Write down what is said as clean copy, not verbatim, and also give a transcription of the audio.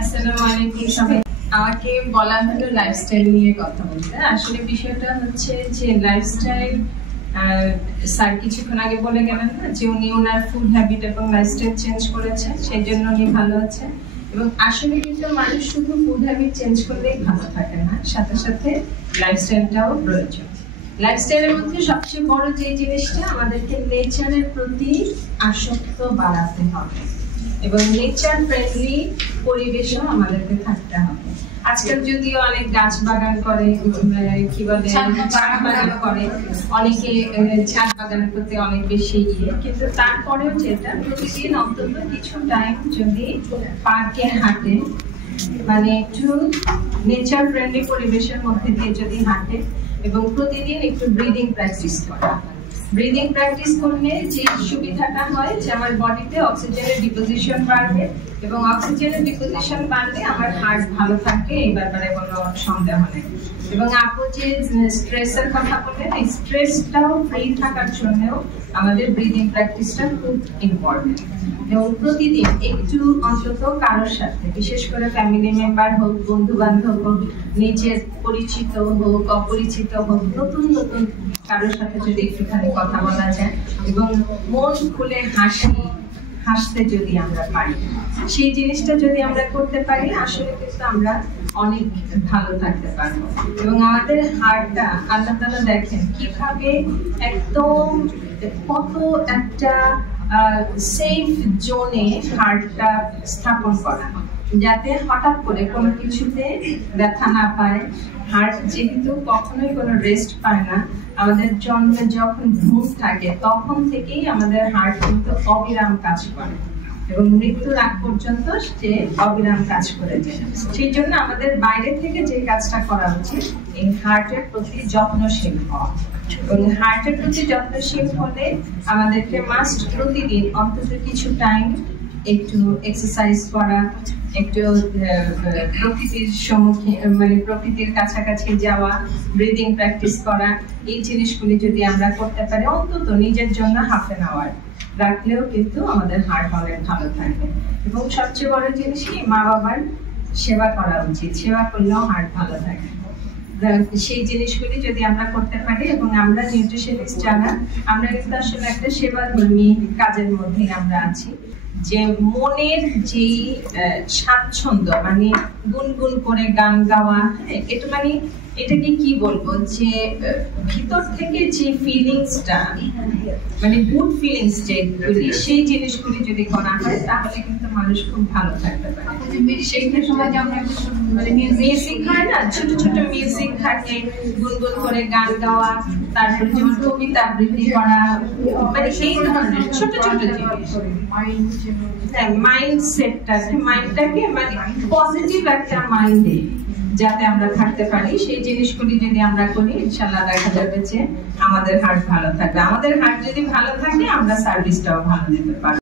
আসসালামু আলাইকুম সবাই। আমাকে বলা হলো লাইফস্টাইল নিয়ে কথা বলতে। আসলে বিষয়টা হচ্ছে যে লাইফস্টাইল স্যার কিছুক্ষণ আগে বলে গেলেন না যে উনি ওনার ফুড হ্যাবিট এবং লাইফস্টাইল চেঞ্জ করেছেন, সেই জন্য উনি ভালো আছেন। এবং আসলে কিন্তু মানুষ শুধু ফুড হ্যাবিট চেঞ্জ করলেই ভালো থাকে না, সাথে সাথে লাইফস্টাইলটাও প্রয়োজন। লাইফস্টাইলের মধ্যে সবচেয়ে বড় যে জিনিসটা, আমাদেরকে নেচারের প্রতি আসক্ত বাড়াতে হবে এবং নেচার ফ্রেন্ডলি পরিবেশও আমাদেরকে থাকতে হবে। আজকাল যদিও অনেক গাছ বাগান করে, কি বলে ছাদ বাগান করে, অনেকে ছাদ বাগানের প্রতি অনেক বেশি কিন্তু তারপরেও যেটা প্রতিদিন অন্তত কিছু টাইম যদি পার্কে হাঁটে, মানে একটু নেচার ফ্রেন্ডলি পরিবেশের মধ্যে দিয়ে যদি হাঁটে এবং প্রতিদিন একটু ব্রিদিং প্র্যাকটিস করা। ব্রিদিং প্র্যাকটিস করলে যে সুবিধাটা হয় যে আমার বডিতে অক্সিজেনের ডিপোজিশন বাড়বে এবং অক্সিজেনের ডিপোজিশন বাড়লে আমার হার্ট ভালো থাকে, এই ব্যাপারে কোনো সন্দেহ নেই। এবং আপু যে স্ট্রেসের কথা বললেন, এই স্ট্রেসটাও ফ্রি থাকার জন্যও আমাদের ব্রিদিং প্র্যাকটিসটা খুব ইম্পর্টেন্ট। এবং প্রতিদিন একটু অন্তত কারোর সাথে, বিশেষ করে ফ্যামিলি মেম্বার হোক, বন্ধু বান্ধব হোক, নিজের পরিচিত হোক, অপরিচিত হোক, নতুন নতুন কারোর সাথে যদি একটুখানি কথা বলা যায় এবং মন খুলে হাসতে যদি আমরা পারি, সেই জিনিসটা যদি আমরা করতে পারি, আসলে কিন্তু আমরা অনেক ভালো থাকতে পারবো। এবং আমাদের হার্টটা আল্লাহ তাআলা দেখেন কিভাবে একদম কত একটা সেফ জোনে হার্টটা স্থাপন করা, যাতে হঠাৎ করে কোনো কিছুতে ব্যথা না পায়। হার্ট যেহেতু কখনোই কোনো রেস্ট পায় না, আমাদের জন্মে যখন ঘুম থাকে তখন থেকেই আমাদের হার্ট কিন্তু অবিরাম কাজ করে এবং মৃত্যুর আগ পর্যন্ত সে অবিরাম কাজ করে যায়। সেই জন্য আমাদের বাইরে থেকে যে কাজটা করা উচিত, এই হার্টের প্রতি যত্নশীল হওয়া। এবং হার্টের প্রতি যত্নশীল হলে আমাদেরকে মাস্ট প্রতিদিন অন্তত কিছু টাইম একটু এক্সারসাইজ করা, একটু প্রকৃতির সম্মুখীন, মানে প্রকৃতির কাছাকাছি যাওয়া, ব্রিদিং প্র্যাকটিস করা, এই জিনিসগুলি যদি আমরা করতে পারি অন্তত নিজের জন্য হাফ এন আওয়ার রাখলেও কিন্তু আমাদের হার্ট অনেক ভালো থাকবে। এবং সবচেয়ে বড় জিনিস কি, মা বাবার সেবা করা উচিত, সেবা করলেও হার্ট ভালো থাকে। সেই জিনিসগুলি যদি আমরা করতে পারি, এবং আমরা নিউট্রিশনিস্ট যারা, আমরা কিন্তু আসলে একটা সেবাধর্মী কাজের মধ্যে আমরা আছি, যে মনের যে স্বাচ্ছন্দ্য, মানে গুনগুন করে গান গাওয়া, এটা মানে এটাকে কি বলবো, যে ভিতর থেকে যে ফিলিংসটা, মানে গুড ফিলিংস যেগুলি, সেই জিনিসগুলি যদি করা হয় তাহলে কিন্তু মানুষ খুব ভালো থাকতে পারে। সেই সময় আমরা মিউজিক হয় না, ছোট ছোট মিউজিক থাকে, গুনগুন করে গান গাওয়া, তারপরে যেমন কবিতা আবৃত্তি করা, মানে এই ধরনের ছোট ছোট জিনিস, মাইন্ডটাকে মানে পজিটিভ একটা মাইন্ডে যাতে আমরা থাকতে পারি, সেই জিনিসগুলি যদি আমরা করি, ইনশাআল্লাহ দেখা যাবে যে আমাদের হার্ট ভালো থাকবে। আমাদের হার্ট যদি ভালো থাকে, আমরা সার্ভিসটাও ভালো দিতে পারবো।